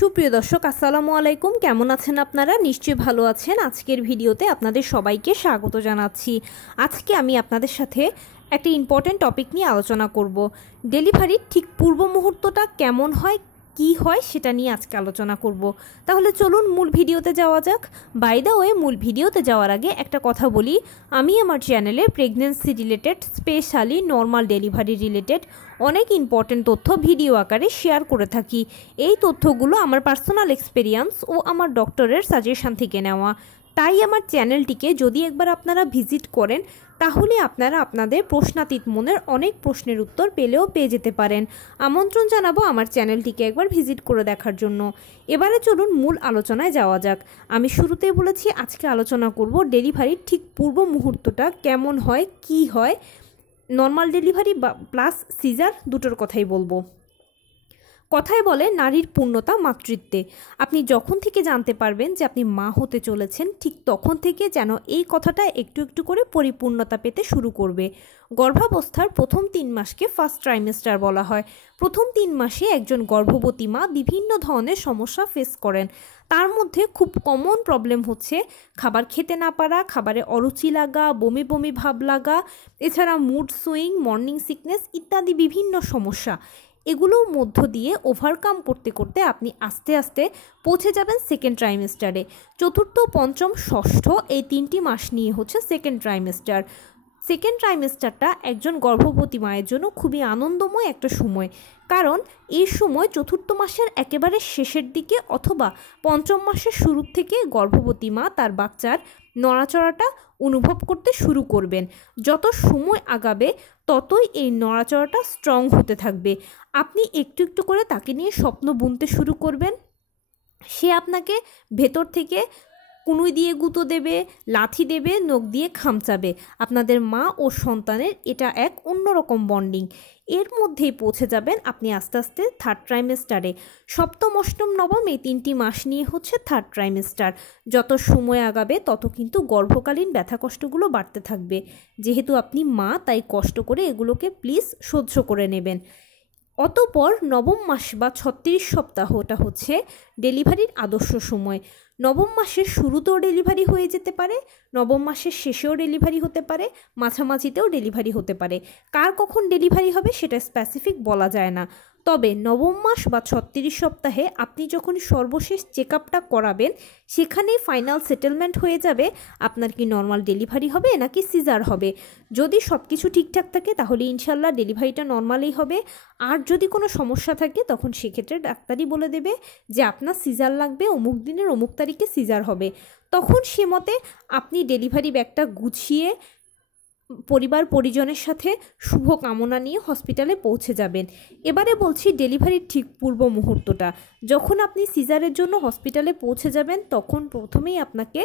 সুপ্রিয় দর্শক আসসালামু আলাইকুম, কেমন আছেন আপনারা? নিশ্চয়ই ভালো আছেন। আজকের ভিডিওতে আপনাদের সবাইকে স্বাগত জানাচ্ছি। আজকে আমি আপনাদের সাথে একটা ইম্পর্টেন্ট টপিক নিয়ে আলোচনা করব। ডেলিভারির ঠিক পূর্ব মুহূর্তটা কেমন হয়, কি হয় সেটা নিয়ে আজকে আলোচনা করব। তাহলে চলুন মূল ভিডিওতে যাওয়া যাক। বাই দ্য ওয়ে, মূল ভিডিওতে যাওয়ার আগে একটা কথা বলি, আমি আমার চ্যানেলে pregnancy related, specially normal delivery related অনেক ইম্পর্টেন্ট তথ্য ভিডিও আকারে শেয়ার করে থাকি। এই তথ্যগুলো আমার পার্সোনাল এক্সপেরিয়েন্স ও আমার ডক্টরের সাজেশন থেকে নেওয়া। তাই আমার চ্যানেলটিকে যদি একবার আপনারা ভিজিট করেন তাহলে আপনারা আপনাদের প্রশ্নাতীত মনের অনেক প্রশ্নের উত্তর পেয়ে যেতে পারেন। আমন্ত্রণ জানাবো আমার চ্যানেলটিকে একবার ভিজিট করে দেখার জন্য। এবারে চলুন মূল আলোচনায় যাওয়া যাক। আমি শুরুতেই বলেছি আজকে আলোচনা করব ডেলিভারির ঠিক পূর্ব মুহূর্তটা কেমন হয়, কি হয়, নর্মাল ডেলিভারি বা প্লাস সিজার দুটোর কথাই বলবো। কথায় বলে নারীর পূর্ণতা মাতৃত্বে। আপনি যখন থেকে জানতে পারবেন যে আপনি মা হতে চলেছেন, ঠিক তখন থেকে যেন এই কথাটা একটু একটু করে পরিপূর্ণতা পেতে শুরু করবে। গর্ভাবস্থার প্রথম 3 মাসকে ফার্স্ট ট্রাইমেস্টার বলা হয়। প্রথম 3 মাসে একজন গর্ভবতী মা বিভিন্ন ধরনের সমস্যা ফেস করেন। তার মধ্যে খুব কমন প্রবলেম হচ্ছে খাবার খেতে না পারা, খাবারে অরুচি লাগা, বমি বমি ভাব লাগা, এছাড়া মুড সুইং, মর্নিং সিকনেস ইত্যাদি বিভিন্ন সমস্যা। এগুলোর মধ্য দিয়ে ওভারকাম করতে করতে আপনি আস্তে আস্তে পৌঁছে যাবেন সেকেন্ড ট্রাইমেস্টারে। চতুর্থ, পঞ্চম, ষষ্ঠ এই 3টি মাস নিয়ে হচ্ছে সেকেন্ড ট্রাইমেস্টার। সেকেন্ড ট্রাইমেস্টারটা একজন গর্ভবতী মায়ের জন্য খুবই আনন্দময় একটা সময়, কারণ এই সময় চতুর্থ মাসের একেবারে শেষের দিকে অথবা পঞ্চম মাসের শুরু থেকে গর্ভবতী মা তার বাচ্চার নড়াচড়াটা অনুভব করতে শুরু করবেন। যত সময় আগাবে ততই এই নড়াচড়াটা স্ট্রং হতে থাকবে। আপনি একটু একটু করে তাকে নিয়ে স্বপ্ন বুনতে শুরু করবেন। সে আপনাকে ভেতর থেকে কুনুই দিয়ে গুঁতো দেবে, লাথি দেবে, নখ দিয়ে খামচাবে। আপনাদের মা ও সন্তানের এটা এক অন্যরকম বন্ডিং। এর মধ্যেই পৌঁছে যাবেন আপনি আস্তে আস্তে থার্ড ট্রাইমেস্টারে। সপ্তম, অষ্টম, নবম এই 3টি মাস নিয়ে হচ্ছে থার্ড ট্রাইমেস্টার। যত সময় আগাবে তত কিন্তু গর্ভকালীন ব্যথা কষ্টগুলো বাড়তে থাকবে। যেহেতু আপনি মা, তাই কষ্ট করে এগুলোকে প্লিজ সহ্য করে নেবেন। অতঃপর নবম মাস বা 36 সপ্তাহটা হচ্ছে ডেলিভারির আদর্শ সময়। নবম মাসের শুরুতেও ডেলিভারি হয়ে যেতে পারে, নবম মাসের শেষেও ডেলিভারি হতে পারে, মাঝামাঝিতেও ডেলিভারি হতে পারে। কার কখন ডেলিভারি হবে সেটা স্পেসিফিক বলা যায় না। তবে নবম মাস বা 36 সপ্তাহে আপনি যখন সর্বশেষ চেক আপটা করাবেন সেখানেই ফাইনাল সেটেলমেন্ট হয়ে যাবে আপনার কি নর্মাল ডেলিভারি হবে নাকি সিজার হবে। যদি সব কিছু ঠিকঠাক থাকে তাহলে ইনশাল্লাহ ডেলিভারিটা নর্মালই হবে। আর যদি কোনো সমস্যা থাকে তখন সেক্ষেত্রে ডাক্তারই বলে দেবে যে আপনার সিজার লাগবে, অমুক দিনের অমুক তারিখে সিজার হবে। তখন সে মতে আপনি ডেলিভারি ব্যাগটা গুছিয়ে পরিবার পরিজনের সাথে শুভ কামনা নিয়ে হসপিটালে পৌঁছে যাবেন। এবারে বলছি ডেলিভারির ঠিক পূর্ব মুহূর্তটা। যখন আপনি সিজারের জন্য হসপিটালে পৌঁছে যাবেন তখন প্রথমেই আপনাকে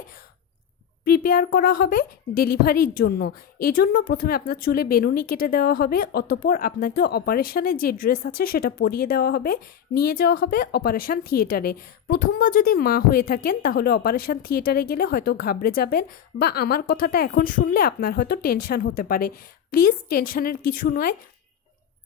প্রিপেয়ার করা হবে ডেলিভারির জন্য। এজন্য প্রথমে আপনার চুলে বেনুনি কেটে দেওয়া হবে, অতঃপর আপনাকে অপারেশনের যে ড্রেস আছে সেটা পরিয়ে দেওয়া হবে, নিয়ে যাওয়া হবে অপারেশন থিয়েটারে। প্রথমবার যদি মা হয়ে থাকেন তাহলে অপারেশন থিয়েটারে গেলে হয়তো ঘাবড়ে যাবেন, বা আমার কথাটা এখন শুনলে আপনার হয়তো টেনশন হতে পারে। প্লিজ টেনশনের কিছু নয়,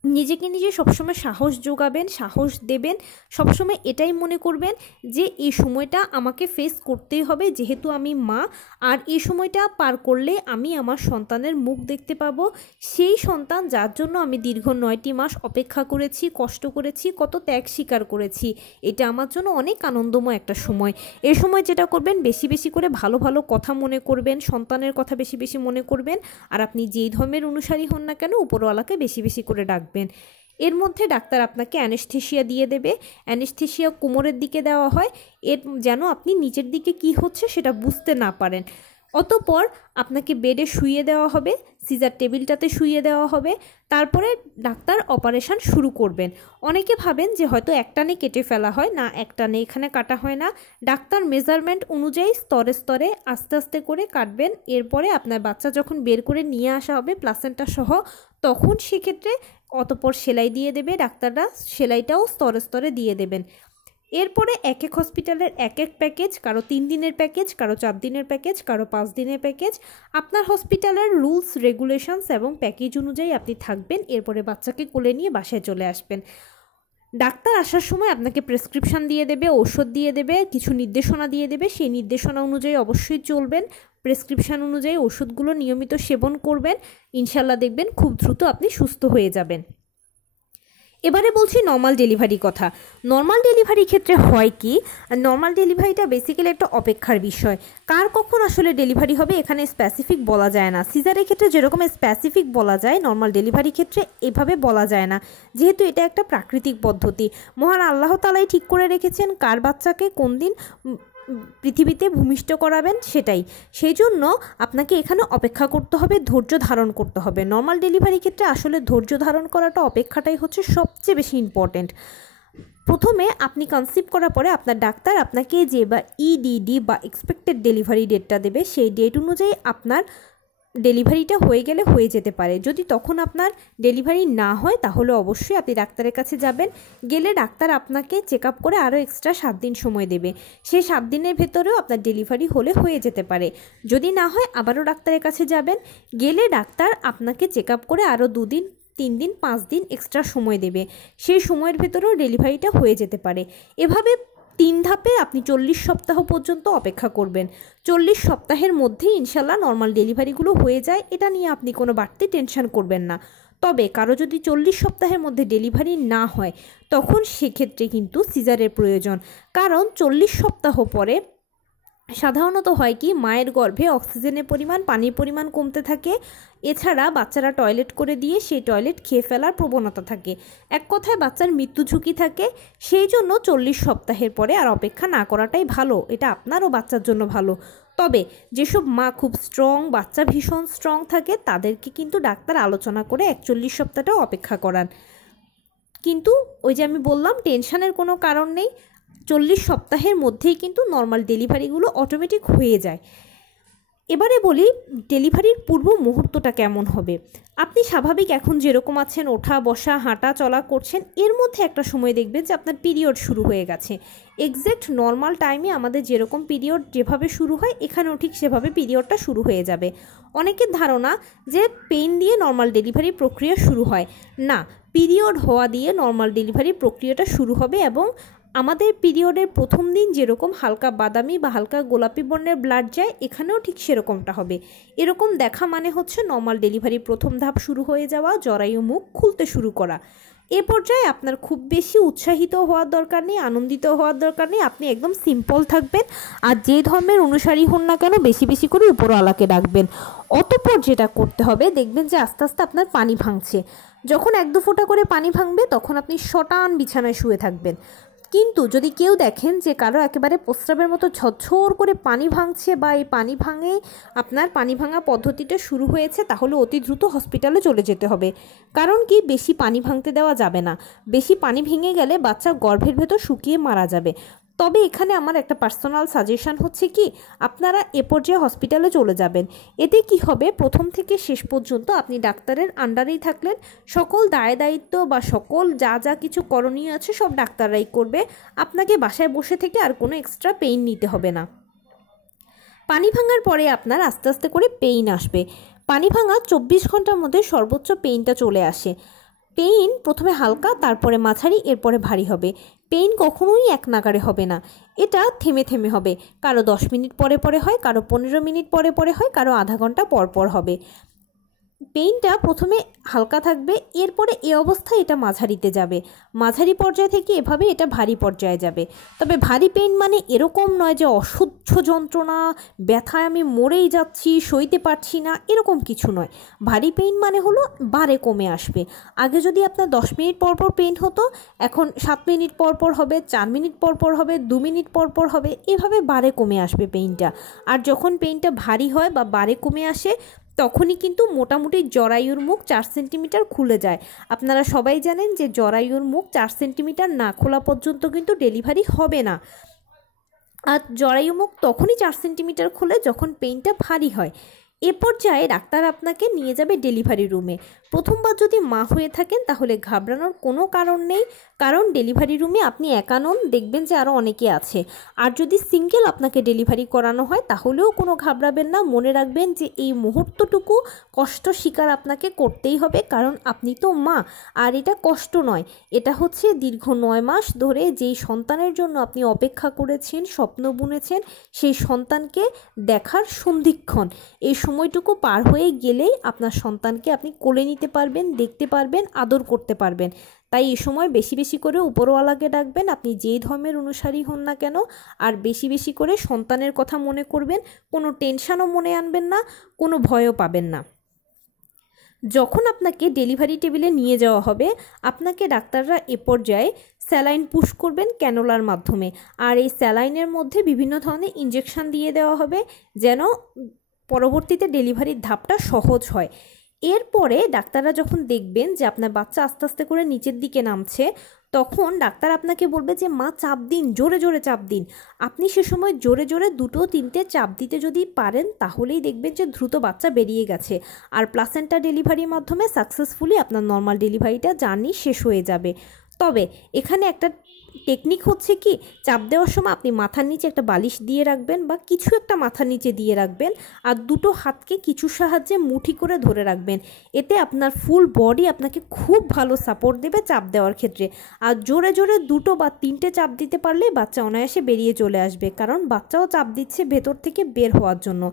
নিজেকে নিজে সবসময় সাহস যোগাবেন, সাহস দেবেন। সবসময় এটাই মনে করবেন যে এই সময়টা আমাকে ফেস করতেই হবে যেহেতু আমি মা, আর এই সময়টা পার করলে আমি আমার সন্তানের মুখ দেখতে পাবো। সেই সন্তান যার জন্য আমি দীর্ঘ 9টি মাস অপেক্ষা করেছি, কষ্ট করেছি, কত ত্যাগ স্বীকার করেছি। এটা আমার জন্য অনেক আনন্দময় একটা সময়। এই সময় যেটা করবেন বেশি বেশি করে ভালো ভালো কথা মনে করবেন, সন্তানের কথা বেশি বেশি মনে করবেন, আর আপনি যেই ধর্মের অনুসারী হন না কেন উপরওয়ালাকে বেশি বেশি করে ডাকবেন। এর মধ্যে ডাক্তার আপনাকে অ্যানেস্থেশিয়া দিয়ে দেবে। অ্যানেস্থেশিয়া কোমরের দিকে দেওয়া হয় এর যেন আপনি নিচের দিকে কি হচ্ছে সেটা বুঝতে না পারেন। অতঃপর আপনাকে বেডে শুইয়ে দেওয়া হবে, সিজার টেবিলটাতে শুইয়ে দেওয়া হবে। তারপরে ডাক্তার অপারেশন শুরু করবেন। অনেকে ভাবেন যে হয়তো একটানে কেটে ফেলা হয়, না, একটানে এখানে কাটা হয় না। ডাক্তার মেজারমেন্ট অনুযায়ী স্তরে স্তরে আস্তে আস্তে করে কাটবেন। এরপরে আপনার বাচ্চা যখন বের করে নিয়ে আসা হবে প্লাসেন্টা সহ, তখন সেক্ষেত্রে অতঃপর সেলাই দিয়ে দেবে ডাক্তাররা, সেলাইটাও স্তরে স্তরে দিয়ে দেবেন। এরপরে এক এক হসপিটালের এক এক প্যাকেজ, কারো 3 দিনের প্যাকেজ, কারো 4 দিনের প্যাকেজ, কারো 5 দিনের প্যাকেজ। আপনার হসপিটালের রুলস রেগুলেশনস এবং প্যাকেজ অনুযায়ী আপনি থাকবেন। এরপরে বাচ্চাকে কোলে নিয়ে বাসায় চলে আসবেন। ডাক্তার আসার সময় আপনাকে প্রেসক্রিপশান দিয়ে দেবে, ওষুধ দিয়ে দেবে, কিছু নির্দেশনা দিয়ে দেবে, সেই নির্দেশনা অনুযায়ী অবশ্যই চলবেন। প্রেসক্রিপশান অনুযায়ী ওষুধগুলো নিয়মিত সেবন করবেন, ইনশাল্লাহ দেখবেন খুব দ্রুত আপনি সুস্থ হয়ে যাবেন। এবারে বলছি নর্মাল ডেলিভারি কথা। নর্মাল ডেলিভারির ক্ষেত্রে হয় কি, নর্মাল ডেলিভারিটা বেসিক্যালি একটা অপেক্ষার বিষয়। কার কখন আসলে ডেলিভারি হবে এখানে স্পেসিফিক বলা যায় না। সিজারের ক্ষেত্রে যেরকম স্পেসিফিক বলা যায়, নর্মাল ডেলিভারির ক্ষেত্রে এভাবে বলা যায় না, যেহেতু এটা একটা প্রাকৃতিক পদ্ধতি। মহান আল্লাহ তাআলাই ঠিক করে রেখেছেন কার বাচ্চাকে কোন দিন পৃথিবীতে ভূমিষ্ঠ করাবেন সেটাই। সেই জন্য আপনাকে এখানে অপেক্ষা করতে হবে, ধৈর্য ধারণ করতে হবে। নর্মাল ডেলিভারির ক্ষেত্রে আসলে ধৈর্য ধারণ করাটা, অপেক্ষাটাই হচ্ছে সবচেয়ে বেশি ইম্পর্ট্যান্ট। প্রথমে আপনি কনসিভ করার পরে আপনার ডাক্তার আপনাকে যে বা ইডিডি বা এক্সপেক্টেড ডেলিভারি ডেটটা দেবে, সেই ডেট অনুযায়ী আপনার ডেলিভারিটা হয়ে গেলে হয়ে যেতে পারে। যদি তখন আপনার ডেলিভারি না হয় তাহলে অবশ্যই আপনি ডাক্তারের কাছে যাবেন। গেলে ডাক্তার আপনাকে চেক আপ করে আরও এক্সট্রা 7 দিন সময় দেবে। সেই 7 দিনের ভেতরেও আপনার ডেলিভারি হয়ে যেতে পারে। যদি না হয় আবারও ডাক্তারের কাছে যাবেন। গেলে ডাক্তার আপনাকে চেক আপ করে আরও 2 দিন, 3 দিন, 5 দিন এক্সট্রা সময় দেবে। সেই সময়ের ভেতরেও ডেলিভারিটা হয়ে যেতে পারে। এভাবে 3 ধাপে আপনি 40 সপ্তাহ পর্যন্ত অপেক্ষা করবেন। 40 সপ্তাহের মধ্যেই ইনশাল্লাহ নর্মাল ডেলিভারিগুলো হয়ে যায়, এটা নিয়ে আপনি কোনো বাড়তি টেনশন করবেন না। তবে কারো যদি 40 সপ্তাহের মধ্যে ডেলিভারি না হয়, তখন সেক্ষেত্রে কিন্তু সিজারের প্রয়োজন। কারণ 40 সপ্তাহ পরে সাধারণত হয় কি, মায়ের গর্ভে অক্সিজেনের পরিমাণ, পানির পরিমাণ কমতে থাকে। এছাড়া বাচ্চারা টয়লেট করে দিয়ে সেই টয়লেট খেয়ে ফেলার প্রবণতা থাকে। এক কথায় বাচ্চার মৃত্যু ঝুঁকি থাকে। সেই জন্য 40 সপ্তাহের পরে আর অপেক্ষা না করাটাই ভালো। এটা আপনারও বাচ্চার জন্য ভালো। তবে যেসব মা খুব স্ট্রং, বাচ্চা ভীষণ স্ট্রং থাকে, তাদেরকে কিন্তু ডাক্তার আলোচনা করে 41 সপ্তাহটাও অপেক্ষা করান। কিন্তু ওই যে আমি বললাম, টেনশনের কোনো কারণ নেই। 40 সপ্তাহের মধ্যেই কিন্তু নর্মাল ডেলিভারিগুলো অটোমেটিক হয়ে যায়। এবারে বলি ডেলিভারির পূর্ব মুহূর্তটা কেমন হবে। আপনি স্বাভাবিক এখন যেরকম আছেন, ওঠা বসা হাঁটা চলা করছেন, এর মধ্যে একটা সময় দেখবেন যে আপনার পিরিয়ড শুরু হয়ে গেছে। এক্স্যাক্ট নর্মাল টাইমে আমাদের যেরকম পিরিয়ড যেভাবে শুরু হয়, এখানেও ঠিক সেভাবে পিরিয়ডটা শুরু হয়ে যাবে। অনেকের ধারণা যে পেইন দিয়ে নর্মাল ডেলিভারি প্রক্রিয়া শুরু হয়। না, পিরিয়ড হওয়া দিয়ে নর্মাল ডেলিভারি প্রক্রিয়াটা শুরু হবে। এবং আমাদের পিরিয়ডের প্রথম দিন যেরকম হালকা বাদামি বা হালকা গোলাপি বর্ণের ব্লাড যায়, এখানেও ঠিক সেরকমটা হবে। এরকম দেখা মানে হচ্ছে নর্মাল ডেলিভারি প্রথম ধাপ শুরু হয়ে যাওয়া, জরায়ু মুখ খুলতে শুরু করা। এ পর্যায়ে আপনার খুব বেশি উৎসাহিত হওয়ার দরকার নেই, আনন্দিত হওয়ার দরকার নেই। আপনি একদম সিম্পল থাকবেন। আর যে ধর্মের অনুসারী হন না কেন, বেশি বেশি করে উপরওয়ালাকে ডাকবেন। অতঃপর যেটা করতে হবে, দেখবেন যে আস্তে আস্তে আপনার পানি ভাঙছে। যখন 1-2 ফোঁটা করে পানি ভাঙবে, তখন আপনি শটান বিছানায় শুয়ে থাকবেন। কিন্তু যদি কেউ দেখেন যে কারো একেবারে প্রস্রাবের মতো ঝরঝর করে পানি ভাঙছে, বা এই আপনার পানি ভাঙা পদ্ধতিটা শুরু হয়েছে, তাহলে অতি দ্রুত হসপিটালে চলে যেতে হবে। কারণ কি, বেশি পানি ভাঙতে দেওয়া যাবে না। বেশি পানি ভেঙে গেলে বাচ্চা গর্ভের ভেতর শুকিয়ে মারা যাবে। তবে এখানে আমার একটা পার্সোনাল সাজেশন হচ্ছে কি, আপনারা এ পর্যায়ে হসপিটালে চলে যাবেন। এতে কি হবে, প্রথম থেকে শেষ পর্যন্ত আপনি ডাক্তারের আন্ডারেই থাকলেন। সকল দায়িত্ব বা সকল যা যা কিছু করণীয় আছে সব ডাক্তাররাই করবে। আপনাকে বাসায় বসে থেকে আর কোনো এক্সট্রা পেইন নিতে হবে না। পানি ভাঙার পরে আপনার আস্তে আস্তে করে পেইন আসবে। পানি ভাঙা 24 ঘন্টার মধ্যে সর্বোচ্চ পেইনটা চলে আসে। পেইন প্রথমে হালকা, তারপরে মাঝারি, এরপরে ভারী হবে। পেইন কখনোই এক নাগাড়ে হবে না, এটা থেমে থেমে হবে। কারো 10 মিনিট পরে পরে হয়, কারো 15 মিনিট পরে পরে হয়, কারো আধা ঘন্টা পর পর হবে। পেইনটা প্রথমে হালকা থাকবে, এরপরে এই অবস্থায় এটা মাঝারিতে যাবে। মাঝারি পর্যায় থেকে এভাবে এটা ভারী পর্যায়ে যাবে। তবে ভারী পেইন মানে এরকম নয় যে অসহ্য যন্ত্রণা, ব্যথায় আমি মরেই যাচ্ছি, সইতে পারছি না, এরকম কিছু নয়। ভারী পেইন মানে হলো বারে কমে আসবে। আগে যদি আপনার 10 মিনিট পর পর পেইন হতো, এখন 7 মিনিট পর পর হবে, 4 মিনিট পর পর হবে, 2 মিনিট পর পর হবে। এভাবে বারে কমে আসবে পেইনটা। আর যখন পেইনটা ভারী হয় বা বারে কমে আসে, তখনই কিন্তু মোটামুটি জরায়ুর মুখ 4 সেন্টিমিটার খুলে যায়। আপনারা সবাই জানেন যে জরায়ুর মুখ 4 সেন্টিমিটার না খোলা পর্যন্ত কিন্তু ডেলিভারি হবে না। আর জরায়ু মুখ তখনই 4 সেন্টিমিটার খোলে যখন পেইনটা ভারী হয়। এ পর্যায়ে ডাক্তার আপনাকে নিয়ে যাবে ডেলিভারি রুমে। প্রথমবার যদি মা হয়ে থাকেন তাহলে ঘাবড়ানোর কোনো কারণ নেই। কারণ ডেলিভারি রুমে আপনি একা নন, দেখবেন যে আরও অনেকে আছে। আর যদি সিঙ্গেল আপনাকে ডেলিভারি করানো হয় তাহলেও কোনো ঘাবড়াবেন না। মনে রাখবেন যে এই মুহূর্তটুকু কষ্ট স্বীকার আপনাকে করতেই হবে, কারণ আপনি তো মা। আর এটা কষ্ট নয়, এটা হচ্ছে দীর্ঘ 9 মাস ধরে যেই সন্তানের জন্য আপনি অপেক্ষা করেছেন, স্বপ্ন বুনেছেন, সেই সন্তানকে দেখার সন্ধিক্ষণ। এই সময়টুকু পার হয়ে গেলেই আপনার সন্তানকে আপনি কোলে নিতে পারবেন, দেখতে পারবেন, আদর করতে পারবেন। তাই এই সময় বেশি বেশি করে উপরওয়ালাকে ডাকবেন, আপনি যেই ধর্মের অনুসারী হন না কেন। আর বেশি বেশি করে সন্তানের কথা মনে করবেন, কোনো টেনশনও মনে আনবেন না, কোনো ভয়ও পাবেন না। যখন আপনাকে ডেলিভারি টেবিলে নিয়ে যাওয়া হবে, আপনাকে ডাক্তাররা এ পর্যায়ে স্যালাইন পুশ করবেন ক্যানোলার মাধ্যমে। আর এই স্যালাইনের মধ্যে বিভিন্ন ধরনের ইঞ্জেকশন দিয়ে দেওয়া হবে, যেন পরবর্তীতে ডেলিভারির ধাপটা সহজ হয়। এরপরে ডাক্তাররা যখন দেখবেন যে আপনার বাচ্চা আস্তে আস্তে করে নিচের দিকে নামছে, তখন ডাক্তার আপনাকে বলবে যে মা চাপ দিন, জোরে জোরে চাপ দিন। আপনি সে সময় জোরে জোরে 2-3টে চাপ দিতে যদি পারেন, তাহলেই দেখবেন যে দ্রুত বাচ্চা বেরিয়ে গেছে। আর প্লাসেন্টা ডেলিভারির মাধ্যমে সাকসেসফুলি আপনার নর্মাল ডেলিভারিটা জার্নি শেষ হয়ে যাবে। তবে এখানে একটা টেকনিক হচ্ছে কি, চাপ দেওয়ার সময় আপনি মাথার নিচে একটা বালিশ দিয়ে রাখবেন বা কিছু একটা মাথার নিচে দিয়ে রাখবেন, আর দুটো হাতকে কিছু সাহায্যে মুঠি করে ধরে রাখবেন। এতে আপনার ফুল বডি আপনাকে খুব ভালো সাপোর্ট দেবে চাপ দেওয়ার ক্ষেত্রে। আর জোরে জোরে 2 বা 3টে চাপ দিতে পারলেই বাচ্চা অনায়াসে বেরিয়ে চলে আসবে, কারণ বাচ্চাও চাপ দিচ্ছে ভেতর থেকে বের হওয়ার জন্য।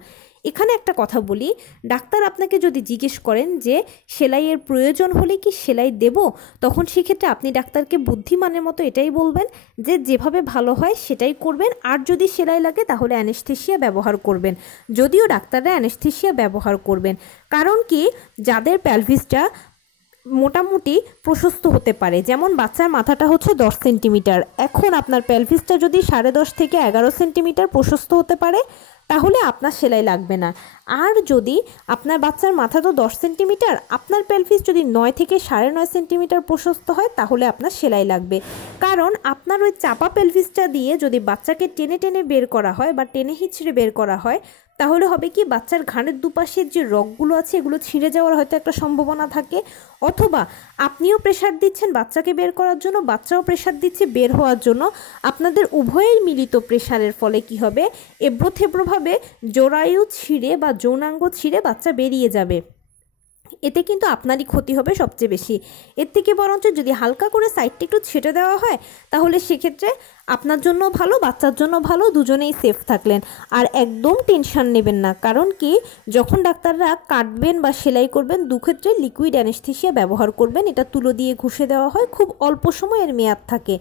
এখানে একটা কথা বলি, ডাক্তার আপনাকে যদি জিজ্ঞেস করেন যে সেলাইয়ের প্রয়োজন হলে কি সেলাই দেব, তখন সেক্ষেত্রে আপনি ডাক্তারকে বুদ্ধিমানের মতো এটাই বলবেন যে যেভাবে ভালো হয় সেটাই করবেন। আর যদি সেলাই লাগে তাহলে অ্যানেস্থেসিয়া ব্যবহার করবেন, যদিও ডাক্তাররা অ্যানেস্থেসিয়া ব্যবহার করবেন। কারণ কি, যাদের প্যালভিসটা মোটামুটি প্রশস্ত হতে পারে, যেমন বাচ্চার মাথাটা হচ্ছে 10 সেন্টিমিটার, এখন আপনার প্যালভিসটা যদি 10.5 থেকে 11 সেন্টিমিটার প্রশস্ত হতে পারে, তাহলে আপনার সেলাই লাগবে না। আর যদি আপনার বাচ্চার মাথা তো 10 সেন্টিমিটার, আপনার প্যালভিস যদি 9 থেকে 9.5 সেন্টিমিটার প্রশস্ত হয়, তাহলে আপনার সেলাই লাগবে। কারণ আপনার ওই চাপা প্যালভিসটা দিয়ে যদি বাচ্চাকে টেনে টেনে বের করা হয় বা টেনে হিঁচড়ে বের করা হয়, তাহলে হবে কি, বাচ্চার ঘাড়ের দুপাশের যে রগগুলো আছে এগুলো ছিঁড়ে যাওয়ার হয়তো একটা সম্ভাবনা থাকে। অথবা আপনিও প্রেশার দিচ্ছেন বাচ্চাকে বের করার জন্য, বাচ্চাও প্রেশার দিচ্ছে বের হওয়ার জন্য। আপনাদের উভয়ের মিলিত প্রেশারের ফলে কি হবে, এবড়োথেবড়োভাবে জরায়ু ছিঁড়ে বা যৌনাঙ্গ ছিঁড়ে বাচ্চা বেরিয়ে যাবে। এতে কিন্তু আপনারই ক্ষতি হবে সবচেয়ে বেশি। এর থেকে বরঞ্চ যদি হালকা করে সাইডটা একটু ছেটে দেওয়া হয়, তাহলে সেক্ষেত্রে আপনার জন্য ভালো, বাচ্চার জন্য ভালো, দুজনেই সেফ থাকলেন। আর একদম টেনশন নেবেন না, কারণ কি, যখন ডাক্তাররা কাটবেন বা সেলাই করবেন, দুক্ষেত্রে লিকুইড অ্যানেস্থেসিয়া ব্যবহার করবেন। এটা তুলো দিয়ে ঘষে দেওয়া হয়, খুব অল্প সময়ের মেয়াদ থাকে।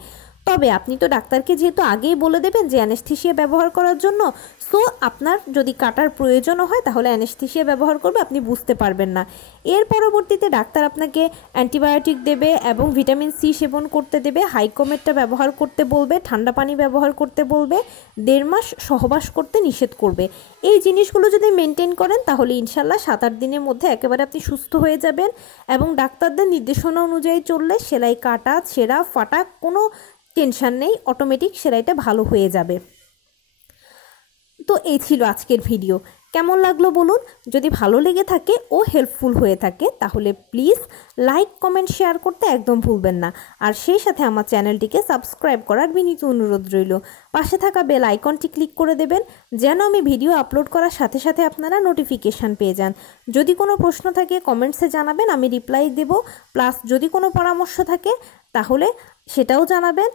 তবে আপনি তো ডাক্তারকে যেহেতু আগেই বলে দেবেন যে অ্যানেস্থেসিয়া ব্যবহার করার জন্য, সো আপনার যদি কাটার প্রয়োজনও হয় তাহলে অ্যানেস্থেসিয়া ব্যবহার করবে, আপনি বুঝতে পারবেন না। এর পরবর্তীতে ডাক্তার আপনাকে অ্যান্টিবায়োটিক দেবে এবং ভিটামিন সি সেবন করতে দেবে, হাইকোমেটটা ব্যবহার করতে বলবে, ঠান্ডা পানি ব্যবহার করতে বলবে, 1.5 মাস সহবাস করতে নিষেধ করবে। এই জিনিসগুলো যদি মেনটেন করেন, তাহলে ইনশাল্লাহ 7-8 দিনের মধ্যে একেবারে আপনি সুস্থ হয়ে যাবেন। এবং ডাক্তারদের নির্দেশনা অনুযায়ী চললে সেলাই কাটা, ছেঁড়া, ফাটা কোনো টেনশন নেই, অটোমেটিক সেলাইটা ভালো হয়ে যাবে। তো এই ছিল আজকের ভিডিও। কেমন লাগলো বলুন? যদি ভালো লেগে থাকে ও হেল্পফুল হয়ে থাকে, তাহলে প্লিজ লাইক, কমেন্ট, শেয়ার করতে একদম ভুলবেন না। আর সেই সাথে আমার চ্যানেলটিকে সাবস্ক্রাইব করার বিনীত অনুরোধ রইল। পাশে থাকা বেল আইকনটি ক্লিক করে দেবেন, যেন আমি ভিডিও আপলোড করার সাথে সাথে আপনারা নোটিফিকেশান পেয়ে যান। যদি কোনো প্রশ্ন থাকে কমেন্টসে জানাবেন, আমি রিপ্লাই দেব। প্লাস যদি কোনো পরামর্শ থাকে তাহলে সেটাও জানাবেন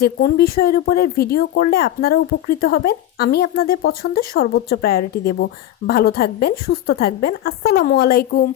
যে কোন বিষয়ের উপরে ভিডিও করলে আপনারা উপকৃত হবেন। আমি আপনাদের পছন্দের সর্বোচ্চ প্রায়োরিটি দেব। ভালো থাকবেন, সুস্থ থাকবেন। আসসালামু আলাইকুম।